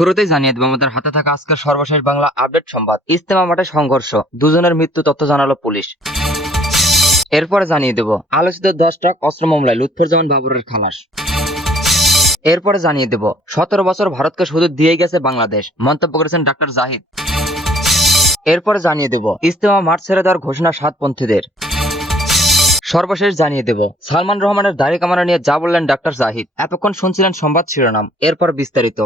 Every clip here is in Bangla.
শুরুতেই জানিয়ে দেব আমাদের হাতে থাকা আজকের সর্বশেষ বাংলা আপডেট সংবাদ। ইজতেমা মাঠে সংঘর্ষ, দুজনের মৃত্যু তথ্য জানালো পুলিশ। এরপরে জানিয়ে দেব আলোচিত 10 ট্রাক অস্ত্র মামলায় লুৎফুজ্জামান বাবরের খালাস। এরপরে জানিয়ে দেব 17 বছর ভারতকে শুধু দিয়ে গেছে বাংলাদেশ, মন্তব্য করেছেন ডাক্তার জাহিদ। এরপরে জানিয়ে দেব ইজতেমা মাঠ ছেড়ে দেওয়ার ঘোষণা সাতপন্থীদের। সর্বশেষ জানিয়ে দেব সালমান রহমানের দাড়ি কামানো নিয়ে যা বললেন ডাক্তার জাহিদ। এতক্ষণ শুনছিলেন সংবাদ শিরোনাম, এরপর বিস্তারিত।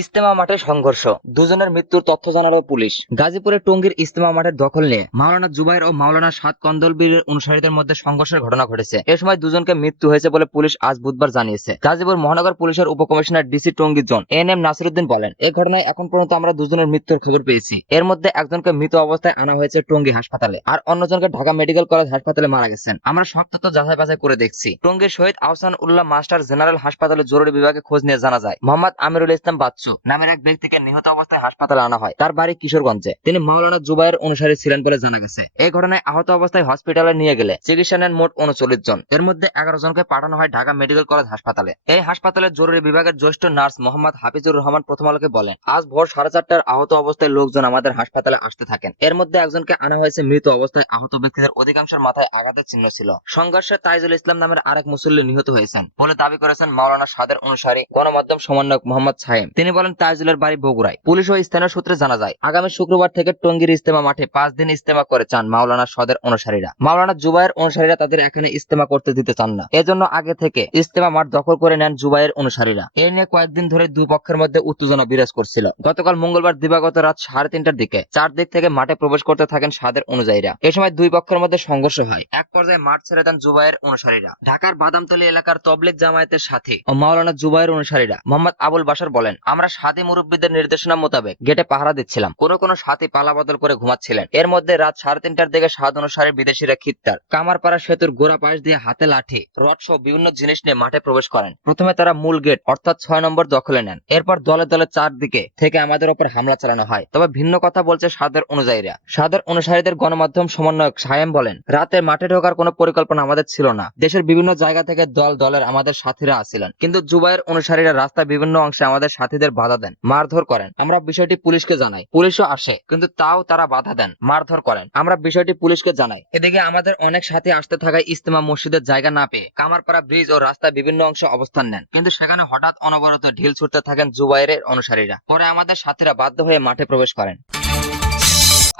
ইজতেমা মাঠে সংঘর্ষ, দুজনের মৃত্যুর তথ্য জানালো পুলিশ। গাজীপুরের টঙ্গীর ইজতেমা মাঠের দখল নিয়ে মাওলানা জুবাইর ও মাওলানা সাদ কন্দলবীরের অনুসারীদের মধ্যে সংঘর্ষের ঘটনা ঘটেছে। এ সময় দুজনকে মৃত্যু হয়েছে বলে পুলিশ আজ বুধবার জানিয়েছে। গাজীপুর মহানগর পুলিশের উপকমিশনার DC Tongi zone ANM Nasiruddin বলেন, এই ঘটনায় এখন পর্যন্ত আমরা দুজনের মৃত্যুর খবর পেয়েছি। এর মধ্যে একজনকে মৃত অবস্থায় আনা হয়েছে টঙ্গী হাসপাতালে, আর অন্যজনকে ঢাকা মেডিকেল কলেজ হাসপাতালে মারা গেছেন। আমরা সব তথ্য যাচাই বাছাই করে দেখছি। টঙ্গীর শহীদ আহসান উল্লাহ মাস্টার জেনারেল হাসপাতালে জরুরি বিভাগে খোঁজ নিয়ে জানা যায় মোহাম্মদ আমিরুল ইসলাম বাচ্চু নামের এক থেকে নিহত অবস্থায় হাসপাতালে আনা হয়। তার বাড়ি কিশোরগঞ্জে। তিনি মাওলানা জুবাইর অনুসারী ছিলেন বলে জানা গেছে। এই ঘটনায় আহত অবস্থায় হসপিটালে নিয়ে গেলে চিকিৎসা নেন মোট 39 জন। এর মধ্যে 11 জনকে পাঠানো হয় ঢাকা মেডিকেল কলেজ হাসপাতালে। এই হাসপাতালের জরুরি বিভাগের জ্যেষ্ঠ নার্স মোহাম্মদ হাফিজুর রহমান প্রথম আলোকে বলেন, আজ ভোর 4:30টার আহত অবস্থায় লোকজন আমাদের হাসপাতালে আসতে থাকেন। এর মধ্যে একজনকে আনা হয়েছে মৃত অবস্থায়। আহত ব্যক্তিদের অধিকাংশের মাথায় আঘাতের চিহ্ন ছিল। সংঘর্ষে তাইজুল ইসলাম নামের আরেক মুসল্লি নিহত হয়েছেন বলে দাবি করেছেন মাওলানা সাদের অনুসারী গণমাধ্যম সমন্বয়ক মোহাম্মদ সাইম। তিনি বলেন, তাইজুলের বাড়ি বগুড়ায়। পুলিশ ও স্থানীয় সূত্রে জানা যায়, আগামী শুক্রবার থেকে টঙ্গীর ইজতেমা মাঠে 5 দিন ইজতেমা করে চান মাওলানা সাদের অনুসারীরা। মাওলানা জুবাইর অনুসারীরা তাদের এখানে ইজতেমা করতে দিতে চান না। এজন্য আগে থেকে ইজতেমা মাঠ দখল করে নেন জুবাইর অনুসারীরা। এই নিয়ে কয়েকদিন ধরে দুই পক্ষের মধ্যে উত্তেজনা বিরাজ করছিল। গতকাল মঙ্গলবার দিবাগত রাত 3:30টার দিকে চারদিক থেকে মাঠে প্রবেশ করতে থাকেন সাদের অনুযায়ীরা। এ সময় দুই পক্ষের মধ্যে সংঘর্ষ হয়। এক পর্যায়ে মাঠ ছেড়ে দেন জুবাইর অনুসারীরা। ঢাকার বাদামতলী এলাকার তবলিগ জামায়াতের সাথী ও মাওলানা জুবাইর অনুসারীরা মোহাম্মদ আবুল বাশার বলেন, আমরা সাথী মুরব্বীদের নির্দেশনা মোতাবেক গেটে পাহারা দিচ্ছিলাম। কোন সাথী পালা বদল করে ঘুমাচ্ছিলেন। এর মধ্যে রাত 3:30টার দিকে সাদ অনুসারী বিদেশিরা খিত্তার কামারপাড়া সেতুর গোড়া পাশ দিয়ে হাতে লাঠি রড সহ বিভিন্ন জিনিস নিয়ে মাঠে প্রবেশ করেন। প্রথমে তারা মূল গেট অর্থাৎ 6 নম্বর দখলে নেন। এরপর দলে দলে চারদিকে থেকে আমাদের উপর হামলা চালানো হয়। তবে ভিন্ন কথা বলছে সাদের অনুযায়ীরা। সাদের অনুসারীদের গণমাধ্যম সমন্বয়ক সায়েম বলেন, রাতে মাঠে ঢোকার কোনো পরিকল্পনা আমাদের ছিল না। দেশের বিভিন্ন জায়গা থেকে দলের আমাদের সাথীরা আসছিলেন, কিন্তু জুবাইর অনুসারীরা রাস্তার বিভিন্ন অংশে আমাদের সাথীদের বাধা দেন, মারধর করেন। আমরা বিষয়টি পুলিশকে জানাই। পুলিশও আসে, কিন্তু তাও তারা বাধা দেন, মারধর করেন। আমরা বিষয়টি পুলিশকে জানাই। এদিকে আমাদের অনেক সাথী আসতে থাকায় ইজতেমা মসজিদের জায়গা না পেয়ে কামারপাড়া ব্রিজ ও রাস্তার বিভিন্ন অংশে অবস্থান নেন। কিন্তু সেখানে হঠাৎ অনবরত ঢিল ছুটতে থাকেন জুবাইরের অনুসারীরা। পরে আমাদের সাথীরা বাধ্য হয়ে মাঠে প্রবেশ করেন।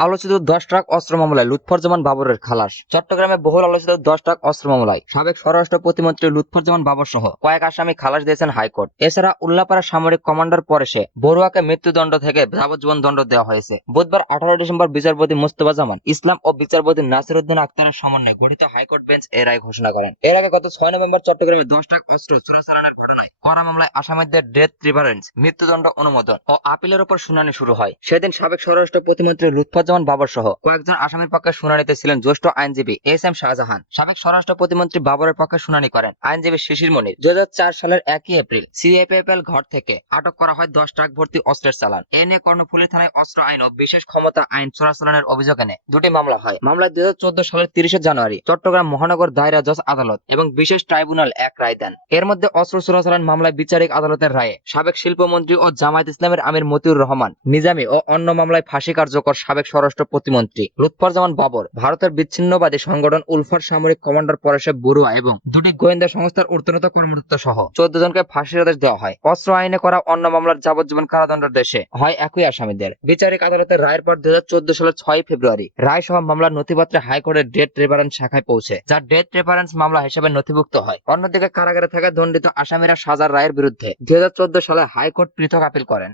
আলোচিত 10 ট্রাক অস্ত্র মামলায় লুৎফুজ্জামান বাবরের খালাস। চট্টগ্রামে বহুল আলোচিত 10 ট্রাক অস্ত্র মামলায় সাবেক স্বরাষ্ট্র প্রতিমন্ত্রী লুৎফুজ্জামান বাবর সহ কয়েক আসামি খালাস দিয়েছেন হাইকোর্ট। এছাড়া উল্লাপাড়া সামরিক কমান্ডার পরেশে বড়ুয়াকে মৃত্যুদণ্ড থেকে যাবজ্জীবন দণ্ড দেওয়া হয়েছে। বুধবার 18 ডিসেম্বর বিচারপতি মুস্তফা জামান ইসলাম ও বিচারপতি নাসিরউদ্দিন আক্তারের সমন্বয়ে গঠিত হাইকোর্ট বেঞ্চ এর রায় ঘোষণা করেন। এর আগে গত 6 নভেম্বর চট্টগ্রামে 10 ট্রাক অস্ত্র চোরাচালানের ঘটনায় করা মামলায় আসামিদের ডেথ প্রিফারেন্স, মৃত্যুদণ্ড অনুমোদন ও আপিলের উপর শুনানি শুরু হয়। সেদিন সাবেক স্বরাষ্ট্র প্রতিমন্ত্রী লুৎফুজ্জামান বাবর সহ কয়েকজন আসামির পক্ষে শুনানিতে ছিলেন জ্যেষ্ঠ আইনজীবী এস.এম. শাহজাহান। সাবেক স্বরাষ্ট্র প্রতিমন্ত্রী বাবরের পক্ষে শুনানি করেন আইনজীবী শিশির মনির। 2004 সালের 1 এপ্রিল সিএপিএফএল ঘর থেকে আটক করা হয় 10 ট্রাক ভর্তি অস্ত্রের চালান। এ নিয়ে কর্ণফুলী থানায় অস্ত্র আইন ও বিশেষ ক্ষমতা আইন চোরাচালানের অভিযোগ এনে দুটি মামলা হয়। মামলায় 2014 সালের 30 জানুয়ারি চট্টগ্রাম মহানগর দায়রা জজ আদালত এবং বিশেষ ট্রাইব্যুনাল এক রায় দেন। এর মধ্যে অস্ত্র চোরাচালান মামলায় বিচারিক আদালতের রায়ে সাবেক শিল্পমন্ত্রী ও জামায়াত ইসলামের আমির মতিউর রহমান নিজামী ও অন্য মামলায় ফাঁসি কার্যকর সাবেক স্বরাষ্ট্র প্রতিমন্ত্রী লুৎফুজ্জামান বাবর, ভারতের বিচ্ছিন্নবাদী সংগঠন উলফার সামরিক কমান্ডার পরেশে বড়ুয়া এবং দুটি গোয়েন্দা সংস্থার ঊর্ধ্বতন কর্মকর্তা সহ 14 জনকে ফাঁসির আদেশ দেওয়া হয়। অস্ত্র আইনে করা অন্য মামলার যাবজ্জীবন কারাদণ্ডের দেশে হয় একই আসামিদের। বিচারিক আদালতের রায়ের পর 2014 সালের 6 ফেব্রুয়ারি রায় সহ মামলার নথিপত্রে হাইকোর্টের ডেথ রেফারেন্স শাখায় পৌঁছে, যা ডেথ রেফারেন্স মামলা হিসেবে নথিভুক্ত হয়। অন্যদিকে কারাগারে থাকা দণ্ডিত আসামিরা সাজার রায়ের বিরুদ্ধে 2014 সালে হাইকোর্ট পৃথক আপিল করেন।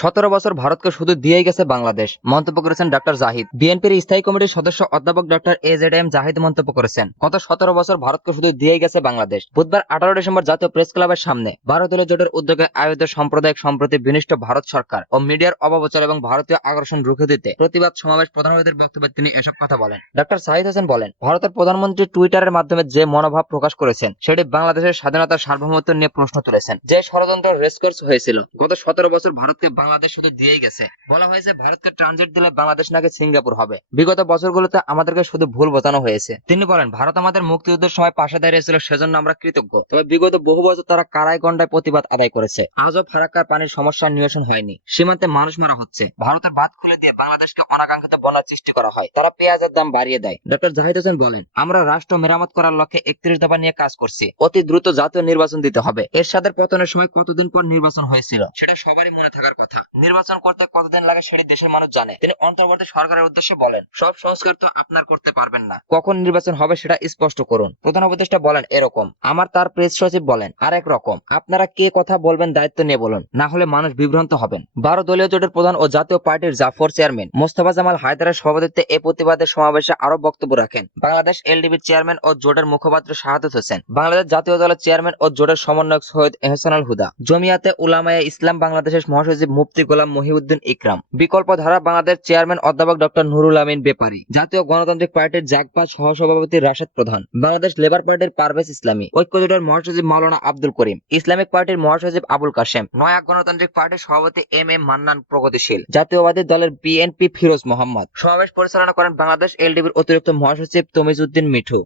17 বছর ভারতকে শুধু দিয়েই গেছে বাংলাদেশ, মন্তব্য করেছেন ডাক্তার জাহিদ। বিএনপির স্থায়ী কমিটির সদস্য অধ্যাপক ডক্টর এজেডএম জাহিদ মন্তব্য করেছেন, গত 17 বছর ভারতকে শুধু দিয়েই গেছে বাংলাদেশ। বুধবার 18 ডিসেম্বর জাতীয় প্রেস ক্লাবের সামনে 12 দলীয় জোটের উদ্যোগে আয়োজিত সাম্প্রদায়িক সম্প্রতি বিনিষ্ট ভারত সরকার ও মিডিয়ার অপপ্রচার এবং ভারতীয় আগ্রাসন রুখে দিতে প্রতিবাদ সমাবেশ প্রধান অতিথির বক্তব্যে তিনি এসব কথা বলেন। ডাক্তার জাহিদ হোসেন বলেন, ভারতের প্রধানমন্ত্রী টুইটারের মাধ্যমে যে মনোভাব প্রকাশ করেছেন সেটি বাংলাদেশের স্বাধীনতার সার্বভৌমত্ব নিয়ে প্রশ্ন তুলেছেন। যে ষড়যন্ত্র রেসকোর্স হয়েছিল গত 17 বছর ভারতকে বাংলাদেশ শুধু দিয়েই গেছে। বলা হয়েছে ভারতকে ট্রানজিট দিলে বাংলাদেশ নাকি সিঙ্গাপুর হবে। বিগত বছরগুলোতে আমাদেরকে শুধু ভুল বোঝানো হয়েছে। তিনি বলেন, ভারত আমাদের মুক্তিযুদ্ধের সময় পাশে দাঁড়িয়েছিল, সেজন্য আমরা কৃতজ্ঞ। তবে বিগত বহু বছর তারা কারায় গন্ডায় প্রতিবাদ আদায় করেছে। আজও ফারাক্কার পানির সমস্যার নিরসন হয়নি। সীমান্তে মানুষ মারা হচ্ছে। ভারতের বাঁধ খুলে দিয়ে বাংলাদেশকে অনাকাঙ্ক্ষিত বন্যার সৃষ্টি করা হয়। তারা পেঁয়াজের দাম বাড়িয়ে দেয়। ডক্টর জাহিদ হোসেন বলেন, আমরা রাষ্ট্র মেরামত করার লক্ষ্যে 31 দফা নিয়ে কাজ করছি। অতি দ্রুত জাতীয় নির্বাচন দিতে হবে। এরশাদের পতনের সময় কতদিন পর নির্বাচন হয়েছিল সেটা সবারই মনে থাকার কথা। নির্বাচন করতে কতদিন লাগে সেটি দেশের মানুষ জানে। তিনি অন্তর্বর্তী সরকারের উদ্দেশ্যে বলেন, সব সংস্কার তো আপনার করতে পারবেন না। কখন নির্বাচন হবে সেটা স্পষ্ট করুন। প্রধান উপদেষ্টা বলেন এরকম, তার প্রেস সচিব বলেন আরেক রকম। আপনারা কে কথা বলবেন দায়িত্ব নিয়ে বলুন, না হলে মানুষ বিভ্রান্ত হবেন। 12 দলীয় জোটের প্রধান ও জাতীয় পার্টির জাফর চেয়ারম্যান মোস্তফা জামাল হায়দারের সভাপতিত্বে এ প্রতিবাদের সমাবেশে আরো বক্তব্য রাখেন বাংলাদেশ এলডিবির চেয়ারম্যান ও জোটের মুখপাত্র শাহাদাত হোসেন, বাংলাদেশ জাতীয় দলের চেয়ারম্যান ও জোটের সমন্বয়ক সৈয়দ এহসানুল হুদা, জমিয়াতে উলামায়ে ইসলাম বাংলাদেশের মহাসচিব মুফতি গোলাম মহিউদ্দিন ইকরাম, বিকল্প ধারা বাংলাদেশ চেয়ারম্যান অধ্যাপক ডক্টর নুরুল আমিন বেপারী, জাতীয় গণতান্ত্রিক পার্টির জাগপা সহসভাপতি রাশেদ প্রধান, বাংলাদেশ লেবার পার্টির পারভেজ ইসলামী, ঐক্য জোটের মহাসচিব মাওলানা আব্দুল করিম, ইসলামিক পার্টির মহাসচিব আবুল কাশেম, নয়া গণতান্ত্রিক পার্টির সভাপতি এম এ মান্নান প্রগতিশীল, জাতীয়বাদী দলের বিএনপি ফিরোজ মোহাম্মদ। সমাবেশ পরিচালনা করেন বাংলাদেশ এলডিবির অতিরিক্ত মহাসচিব তমিজউদ্দিন মিঠু।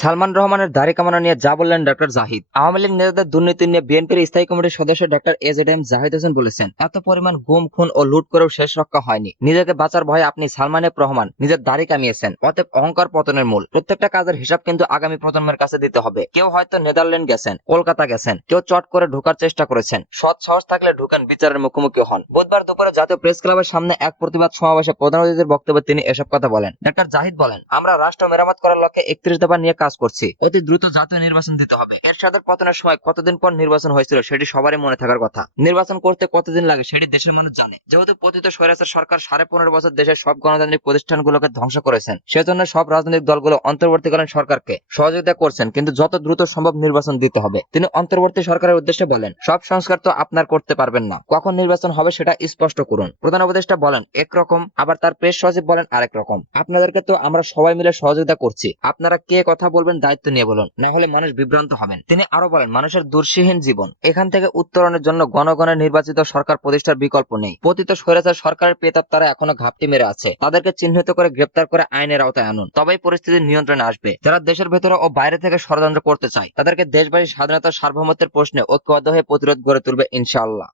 সালমান রহমানের দাড়ি কামানো নিয়ে যা বললেন ডক্টর জাহিদ। আওয়ামী লীগ নেতাদের দুর্নীতি নিয়ে বিএনপির স্থায়ী কমিটির সদস্য ডক্টর এজেডএম জাহিদ হোসেন বলেছেন, এত পরিমাণ গুম খুন ও লুট করেও শেষ রক্ষা হয়নি। নিজেকে বাঁচার ভয়ে আপনি সালমান এফ রহমান নিজের দাড়ি কামিয়েছেন। অতএব অহংকার পতনের মূল। প্রত্যেকটা কাজের হিসাব কিন্তু আগামী প্রজন্মের কাছে দিতে হবে। কেউ হয়তো নেদারল্যান্ড গেছেন, কলকাতা গেছেন, কেউ চট করে ঢোকার চেষ্টা করেছেন। সৎ সাহস থাকলে ঢুকেন, বিচারের মুখোমুখি হন। বুধবার দুপুরে জাতীয় প্রেস ক্লাবের সামনে এক প্রতিবাদ সমাবেশে প্রধান অতিথির বক্তব্যে তিনি এসব কথা বলেন। ডক্টর জাহিদ বলেন, আমরা রাষ্ট্র মেরামত করার লক্ষ্যে 31 দফা নিয়ে কাজ করছি। অতি দ্রুত জাতীয় নির্বাচন দিতে হবে। এরশাদের পতনের সময় কতদিন পর নির্বাচন হয়েছিল সেটি সবারই মনে থাকার কথা। নির্বাচন করতে কতদিন লাগে সেটি দেশের মানুষ জানে। যেহেতু পতিত স্বৈরাচার সরকার 15.5 বছর দেশের সব গণতান্ত্রিক প্রতিষ্ঠানগুলোকে ধ্বংস করেছেন, সেজন্য সব রাজনৈতিক দলগুলো অন্তর্বর্তীকালীন সরকারকে সহযোগিতা করছেন, কিন্তু যত দ্রুত সম্ভব নির্বাচন দিতে হবে। তিনি অন্তর্বর্তী সরকারের উদ্দেশ্যে বলেন, সব সংস্কার তো আপনার করতে পারবেন না। কখন নির্বাচন হবে সেটা স্পষ্ট করুন। প্রধান উপদেষ্টা বলেন একরকম, আবার তার প্রেস সচিব বলেন আরেক রকম। আপনাদেরকে তো আমরা সবাই মিলে সহযোগিতা করছি। আপনারা কে কথা বলবেন দায়িত্ব নিয়ে বলুন, না হলে মানুষ বিভ্রান্ত হবেন। তিনি আরো বলেন, মানুষের দুর্শীহীন জীবন, এখান থেকে উত্তরণের জন্য গণগণের নির্বাচিত সরকার প্রতিষ্ঠার বিকল্প নেই। পতিত স্বৈরাচার সরকারের প্রেতাত্মারা তারা এখনো ঘাপটি মেরে আছে। তাদেরকে চিহ্নিত করে গ্রেপ্তার করে আইনের আওতায় আনুন, তবেই পরিস্থিতি নিয়ন্ত্রণে আসবে। যারা দেশের ভেতরে ও বাইরে থেকে ষড়যন্ত্র করতে চায়, তাদেরকে দেশবাসীর স্বাধীনতা সার্বভৌমত্বের প্রশ্নে ঐক্যবদ্ধ হয়ে প্রতিরোধ গড়ে তুলবে ইনশাআল্লাহ।